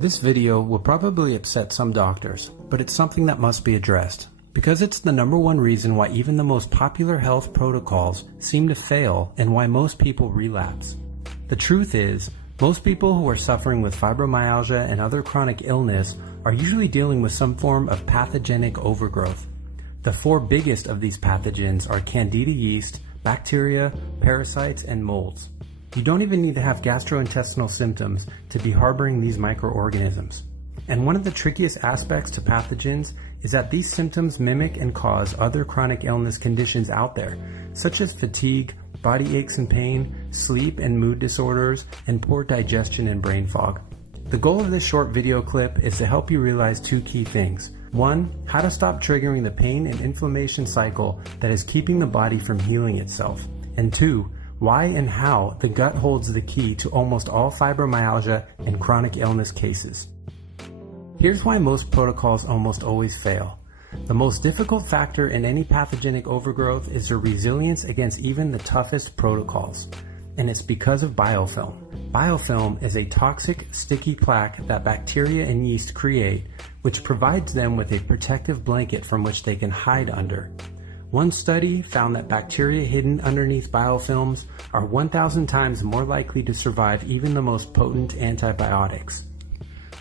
This video will probably upset some doctors, but it's something that must be addressed, because it's the #1 reason why even the most popular health protocols seem to fail and why most people relapse. The truth is, most people who are suffering with fibromyalgia and other chronic illness are usually dealing with some form of pathogenic overgrowth. The 4 biggest of these pathogens are Candida yeast, bacteria, parasites, and molds. You don't even need to have gastrointestinal symptoms to be harboring these microorganisms. And one of the trickiest aspects to pathogens is that these symptoms mimic and cause other chronic illness conditions out there, such as fatigue, body aches and pain, sleep and mood disorders, and poor digestion and brain fog. The goal of this short video clip is to help you realize 2 key things. 1, how to stop triggering the pain and inflammation cycle that is keeping the body from healing itself. And 2, why and how the gut holds the key to almost all fibromyalgia and chronic illness cases. Here's why most protocols almost always fail. The most difficult factor in any pathogenic overgrowth is the resilience against even the toughest protocols. And it's because of biofilm. Biofilm is a toxic, sticky plaque that bacteria and yeast create, which provides them with a protective blanket from which they can hide under. One study found that bacteria hidden underneath biofilms are 1,000 times more likely to survive even the most potent antibiotics.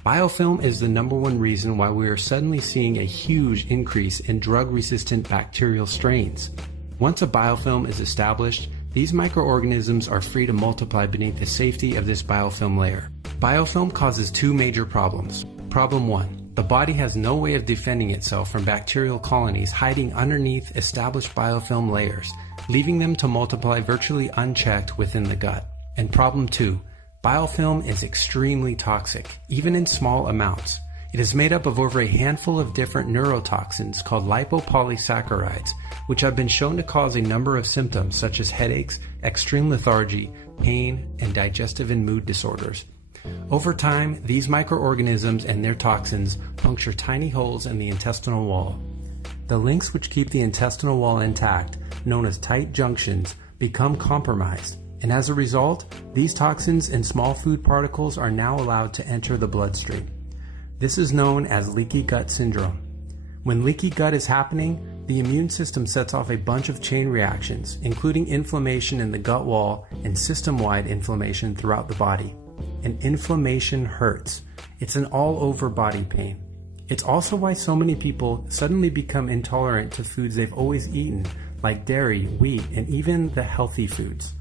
Biofilm is the #1 reason why we are suddenly seeing a huge increase in drug-resistant bacterial strains. Once a biofilm is established, these microorganisms are free to multiply beneath the safety of this biofilm layer. Biofilm causes 2 major problems. Problem 1. The body has no way of defending itself from bacterial colonies hiding underneath established biofilm layers, leaving them to multiply virtually unchecked within the gut. And problem 2. Biofilm is extremely toxic, even in small amounts. It is made up of over a handful of different neurotoxins called lipopolysaccharides, which have been shown to cause a number of symptoms such as headaches, extreme lethargy, pain, and digestive and mood disorders. Over time, these microorganisms and their toxins puncture tiny holes in the intestinal wall. The links which keep the intestinal wall intact, known as tight junctions, become compromised, and as a result, these toxins and small food particles are now allowed to enter the bloodstream. This is known as leaky gut syndrome. When leaky gut is happening, the immune system sets off a bunch of chain reactions, including inflammation in the gut wall and system-wide inflammation throughout the body. And inflammation hurts. It's an all-over body pain. It's also why so many people suddenly become intolerant to foods they've always eaten, like dairy, wheat, and even the healthy foods.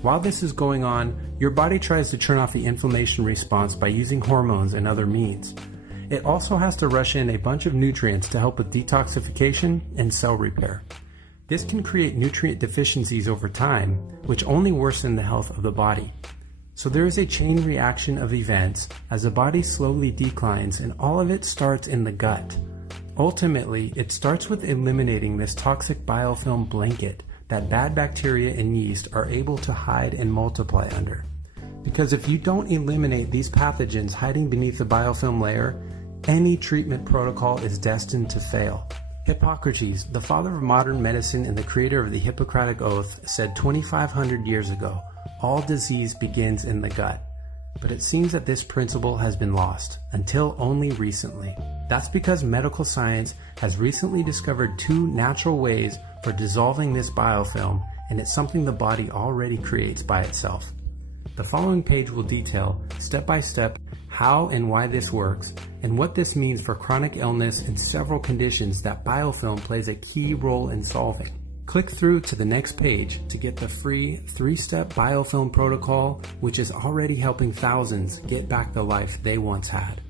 While this is going on, your body tries to turn off the inflammation response by using hormones and other means. It also has to rush in a bunch of nutrients to help with detoxification and cell repair. This can create nutrient deficiencies over time, which only worsen the health of the body. So there is a chain reaction of events as the body slowly declines, and all of it starts in the gut. Ultimately, it starts with eliminating this toxic biofilm blanket that bad bacteria and yeast are able to hide and multiply under. Because if you don't eliminate these pathogens hiding beneath the biofilm layer, any treatment protocol is destined to fail. Hippocrates, the father of modern medicine and the creator of the Hippocratic Oath, said 2,500 years ago, all disease begins in the gut. But it seems that this principle has been lost, until only recently. That's because medical science has recently discovered 2 natural ways for dissolving this biofilm, and it's something the body already creates by itself. The following page will detail, step by step, how and why this works, and what this means for chronic illness and several conditions that biofilm plays a key role in solving. Click through to the next page to get the free 3-step biofilm protocol, which is already helping thousands get back the life they once had.